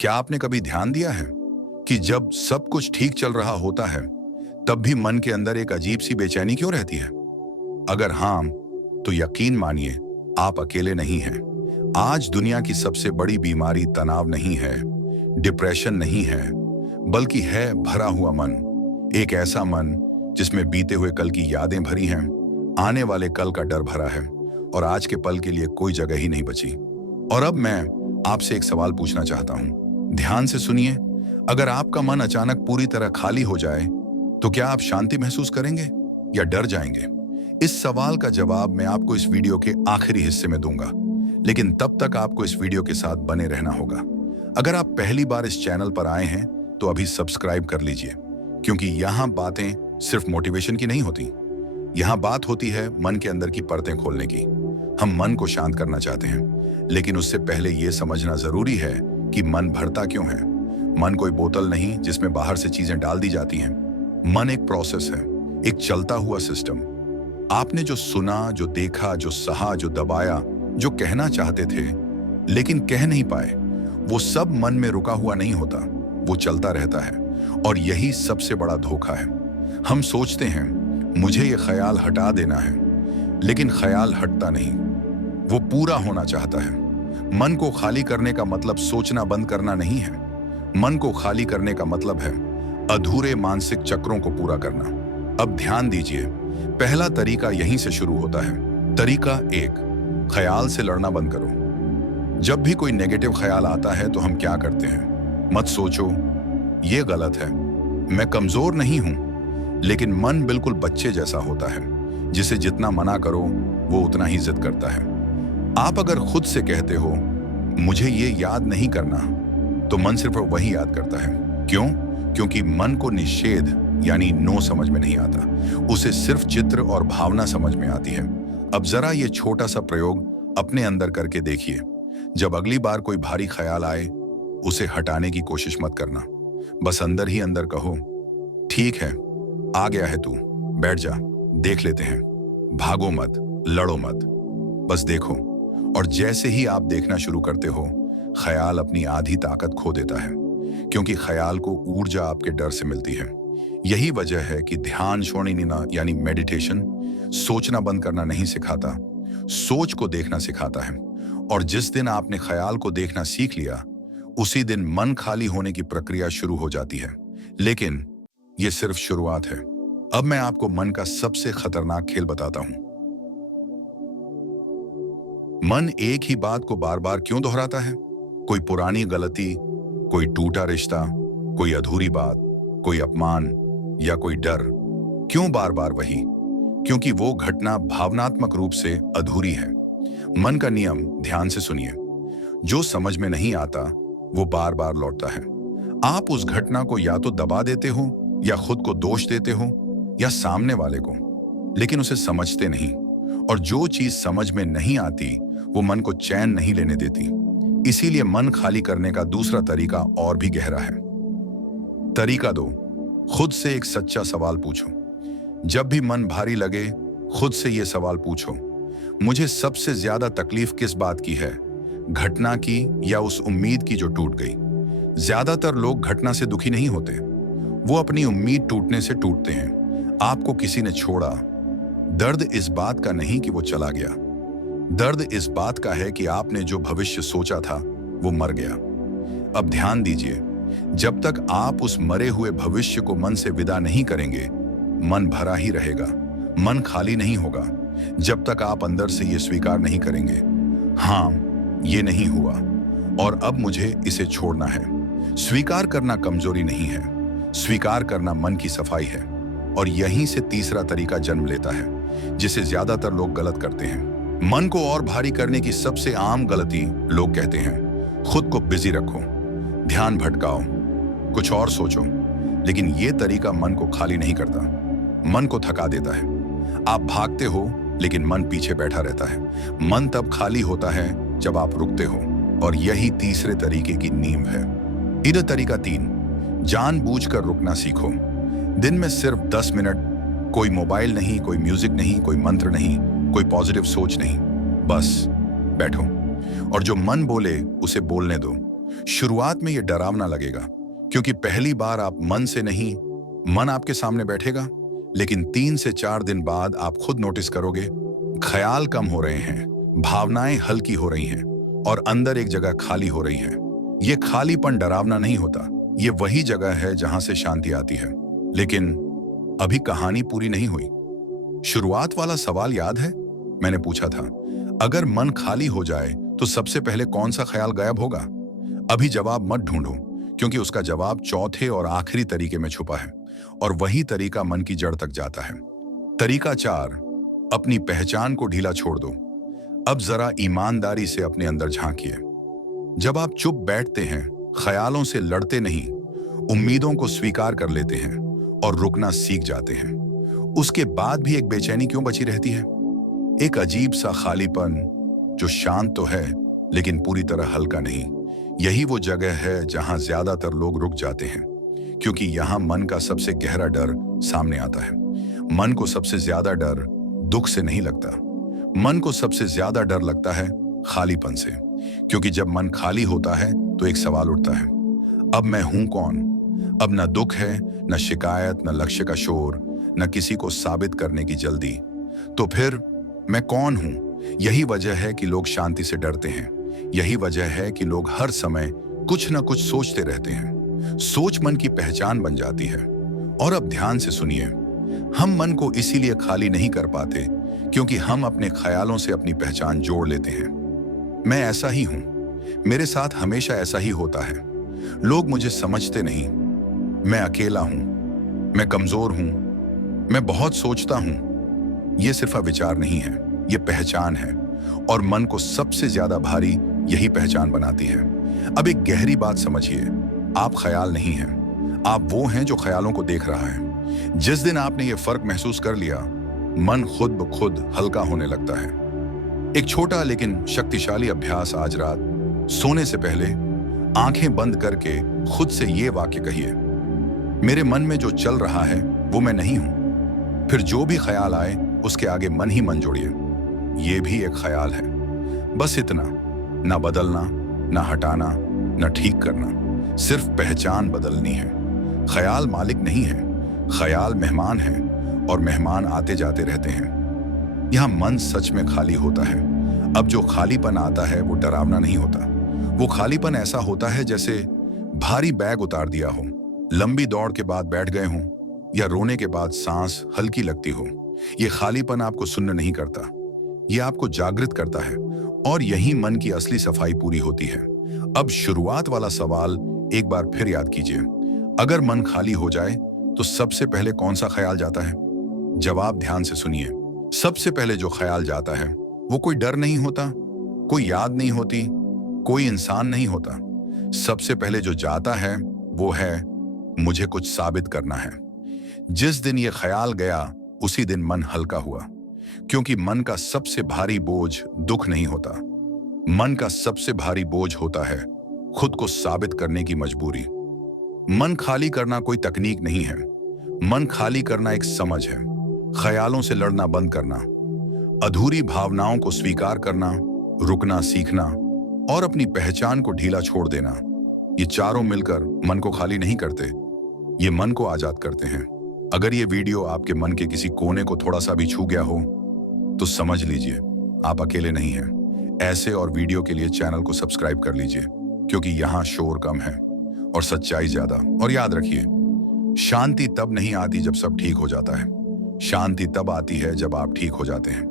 क्या आपने कभी ध्यान दिया है कि जब सब कुछ ठीक चल रहा होता है तब भी मन के अंदर एक अजीब सी बेचैनी क्यों रहती है? अगर हाँ, तो यकीन मानिए आप अकेले नहीं हैं। आज दुनिया की सबसे बड़ी बीमारी तनाव नहीं है, डिप्रेशन नहीं है, बल्कि है भरा हुआ मन। एक ऐसा मन जिसमें बीते हुए कल की यादें भरी हैं, आने वाले कल का डर भरा है और आज के पल के लिए कोई जगह ही नहीं बची। और अब मैं आपसे एक सवाल पूछना चाहता हूं। ध्यान से सुनिए। अगर आपका मन अचानक पूरी तरह खाली हो जाए तो क्या आप शांति महसूस करेंगे या डर जाएंगे? इस सवाल का जवाब मैं आपको इस वीडियो के आखिरी हिस्से में दूंगा, लेकिन तब तक आपको इस वीडियो के साथ बने रहना होगा। अगर आप पहली बार इस चैनल पर आए हैं तो अभी सब्सक्राइब कर लीजिए, क्योंकि यहाँ बातें सिर्फ मोटिवेशन की नहीं होती। यहाँ बात होती है मन के अंदर की परतें खोलने की। हम मन को शांत करना चाहते हैं, लेकिन उससे पहले यह समझना जरूरी है कि मन भरता क्यों है। मन कोई बोतल नहीं जिसमें बाहर से चीजें डाल दी जाती हैं। मन एक प्रोसेस है, एक चलता हुआ सिस्टम। आपने जो सुना, जो देखा, जो सहा, जो दबाया, जो कहना चाहते थे लेकिन कह नहीं पाए, वो सब मन में रुका हुआ नहीं होता, वो चलता रहता है। और यही सबसे बड़ा धोखा है। हम सोचते हैं मुझे ये ख्याल हटा देना है, लेकिन ख्याल हटता नहीं, वो पूरा होना चाहता है। मन को खाली करने का मतलब सोचना बंद करना नहीं है। मन को खाली करने का मतलब है अधूरे मानसिक चक्रों को पूरा करना। अब ध्यान दीजिए, पहला तरीका यहीं से शुरू होता है। तरीका 1, ख्याल से लड़ना बंद करो। जब भी कोई नेगेटिव ख्याल आता है तो हम क्या करते हैं? मत सोचो, ये गलत है, मैं कमजोर नहीं हूं। लेकिन मन बिल्कुल बच्चे जैसा होता है, जिसे जितना मना करो वो उतना ही जिद करता है। आप अगर खुद से कहते हो मुझे ये याद नहीं करना, तो मन सिर्फ वही याद करता है। क्यों? क्योंकि मन को निषेध यानी नो समझ में नहीं आता, उसे सिर्फ चित्र और भावना समझ में आती है। अब जरा ये छोटा सा प्रयोग अपने अंदर करके देखिए। जब अगली बार कोई भारी ख्याल आए, उसे हटाने की कोशिश मत करना। बस अंदर ही अंदर कहो, ठीक है, आ गया है तू, बैठ जा, देख लेते हैं। भागो मत, लड़ो मत, बस देखो। और जैसे ही आप देखना शुरू करते हो, ख्याल अपनी आधी ताकत खो देता है, क्योंकि ख्याल को ऊर्जा आपके डर से मिलती है। यही वजह है कि ध्यान छोड़ना यानी मेडिटेशन सोचना बंद करना नहीं सिखाता, सोच को देखना सिखाता है। और जिस दिन आपने ख्याल को देखना सीख लिया, उसी दिन मन खाली होने की प्रक्रिया शुरू हो जाती है। लेकिन यह सिर्फ शुरुआत है। अब मैं आपको मन का सबसे खतरनाक खेल बताता हूं। मन एक ही बात को बार बार क्यों दोहराता है? कोई पुरानी गलती, कोई टूटा रिश्ता, कोई अधूरी बात, कोई अपमान या कोई डर। क्यों बार बार वही? क्योंकि वो घटना भावनात्मक रूप से अधूरी है। मन का नियम ध्यान से सुनिए, जो समझ में नहीं आता वो बार बार लौटता है। आप उस घटना को या तो दबा देते हो, या खुद को दोष देते हो, या सामने वाले को, लेकिन उसे समझते नहीं। और जो चीज समझ में नहीं आती वो मन को चैन नहीं लेने देती। इसीलिए मन खाली करने का दूसरा तरीका और भी गहरा है। तरीका 2, खुद से एक सच्चा सवाल पूछो। जब भी मन भारी लगे, खुद से यह सवाल पूछो, मुझे सबसे ज्यादा तकलीफ किस बात की है? घटना की या उस उम्मीद की जो टूट गई? ज्यादातर लोग घटना से दुखी नहीं होते, वो अपनी उम्मीद टूटने से टूटते हैं। आपको किसी ने छोड़ा, दर्द इस बात का नहीं कि वो चला गया, दर्द इस बात का है कि आपने जो भविष्य सोचा था वो मर गया। अब ध्यान दीजिए, जब तक आप उस मरे हुए भविष्य को मन से विदा नहीं करेंगे, मन भरा ही रहेगा, मन खाली नहीं होगा। जब तक आप अंदर से ये स्वीकार नहीं करेंगे, हाँ ये नहीं हुआ और अब मुझे इसे छोड़ना है। स्वीकार करना कमजोरी नहीं है, स्वीकार करना मन की सफाई है। और यहीं से तीसरा तरीका जन्म लेता है, जिसे ज्यादातर लोग गलत करते हैं। मन को और भारी करने की सबसे आम गलती लोग कहते हैं, खुद को बिजी रखो, ध्यान भटकाओ, कुछ और सोचो। लेकिन यह तरीका मन को खाली नहीं करता, मन को थका देता है। आप भागते हो लेकिन मन पीछे बैठा रहता है। मन तब खाली होता है जब आप रुकते हो। और यही तीसरे तरीके की नींव है। इधर तरीका 3, जानबूझकर रुकना सीखो। दिन में सिर्फ 10 मिनट, कोई मोबाइल नहीं, कोई म्यूजिक नहीं, कोई मंत्र नहीं, कोई पॉजिटिव सोच नहीं, बस बैठो और जो मन बोले उसे बोलने दो। शुरुआत में यह डरावना लगेगा, क्योंकि पहली बार आप मन से नहीं, मन आपके सामने बैठेगा। लेकिन 3 से 4 दिन बाद आप खुद नोटिस करोगे, ख्याल कम हो रहे हैं, भावनाएं हल्की हो रही हैं और अंदर एक जगह खाली हो रही है। यह खालीपन डरावना नहीं होता, ये वही जगह है जहां से शांति आती है। लेकिन अभी कहानी पूरी नहीं हुई। शुरुआत वाला सवाल याद है? मैंने पूछा था, अगर मन खाली हो जाए तो सबसे पहले कौन सा ख्याल गायब होगा? अभी जवाब मत ढूंढो, क्योंकि उसका जवाब चौथे और आखिरी तरीके में छुपा है, और वही तरीका मन की जड़ तक जाता है। तरीका 4, अपनी पहचान को ढीला छोड़ दो। अब जरा ईमानदारी से अपने अंदर झांकिए। जब आप चुप बैठते हैं, ख्यालों से लड़ते नहीं, उम्मीदों को स्वीकार कर लेते हैं और रुकना सीख जाते हैं, उसके बाद भी एक बेचैनी क्यों बची रहती है? एक अजीब सा खालीपन जो शांत तो है लेकिन पूरी तरह हल्का नहीं। यही वो जगह है जहां ज्यादातर लोग रुक जाते हैं, क्योंकि यहां मन का सबसे गहरा डर सामने आता है। मन को सबसे ज्यादा डर दुख से नहीं लगता, मन को सबसे ज्यादा डर लगता है खालीपन से। क्योंकि जब मन खाली होता है तो एक सवाल उठता है, अब मैं हूं कौन? अब न दुख है, न शिकायत, न लक्ष्य का शोर, न किसी को साबित करने की जल्दी। तो फिर मैं कौन हूं? यही वजह है कि लोग शांति से डरते हैं। यही वजह है कि लोग हर समय कुछ न कुछ सोचते रहते हैं। सोच मन की पहचान बन जाती है। और अब ध्यान से सुनिए, हम मन को इसीलिए खाली नहीं कर पाते क्योंकि हम अपने ख्यालों से अपनी पहचान जोड़ लेते हैं। मैं ऐसा ही हूं, मेरे साथ हमेशा ऐसा ही होता है, लोग मुझे समझते नहीं, मैं अकेला हूं, मैं कमजोर हूं, मैं बहुत सोचता हूं। ये सिर्फ विचार नहीं है, ये पहचान है, और मन को सबसे ज्यादा भारी यही पहचान बनाती है। अब एक गहरी बात समझिए, आप ख्याल नहीं हैं, आप वो हैं जो ख्यालों को देख रहा है। जिस दिन आपने ये फर्क महसूस कर लिया, मन खुद ब खुद हल्का होने लगता है। एक छोटा लेकिन शक्तिशाली अभ्यास आज रात सोने से पहले आंखें बंद करके खुद से ये वाक्य कहिए, मेरे मन में जो चल रहा है वो मैं नहीं हूं। फिर जो भी ख्याल आए उसके आगे मन ही मन जोड़िए, ये भी एक ख्याल है। बस इतना, ना बदलना, ना हटाना, ना ठीक करना, सिर्फ पहचान बदलनी है। ख्याल मालिक नहीं है, ख्याल मेहमान है, और मेहमान आते जाते रहते हैं। यहां मन सच में खाली होता है। अब जो खालीपन आता है वो डरावना नहीं होता, वो खालीपन ऐसा होता है जैसे भारी बैग उतार दिया हो, लंबी दौड़ के बाद बैठ गए हों, या रोने के बाद सांस हल्की लगती हो। ये खालीपन आपको सुन्न नहीं करता, ये आपको जागृत करता है, और यही मन की असली सफाई पूरी होती है। अब शुरुआत वाला सवाल एक बार फिर याद कीजिए, अगर मन खाली हो जाए तो सबसे पहले कौन सा ख्याल जाता है? जवाब ध्यान से सुनिए। सबसे पहले जो ख्याल जाता है वो कोई डर नहीं होता, कोई याद नहीं होती, कोई इंसान नहीं होता। सबसे पहले जो जाता है वो है, मुझे कुछ साबित करना है। जिस दिन ये ख्याल गया उसी दिन मन हल्का हुआ, क्योंकि मन का सबसे भारी बोझ दुख नहीं होता, मन का सबसे भारी बोझ होता है खुद को साबित करने की मजबूरी। मन खाली करना कोई तकनीक नहीं है, मन खाली करना एक समझ है। ख्यालों से लड़ना बंद करना, अधूरी भावनाओं को स्वीकार करना, रुकना सीखना, और अपनी पहचान को ढीला छोड़ देना, ये चारों मिलकर मन को खाली नहीं करते, ये मन को आजाद करते हैं। अगर ये वीडियो आपके मन के किसी कोने को थोड़ा सा भी छू गया हो तो समझ लीजिए आप अकेले नहीं हैं। ऐसे और वीडियो के लिए चैनल को सब्सक्राइब कर लीजिए, क्योंकि यहाँ शोर कम है और सच्चाई ज्यादा। और याद रखिए, शांति तब नहीं आती जब सब ठीक हो जाता है, शांति तब आती है जब आप ठीक हो जाते हैं।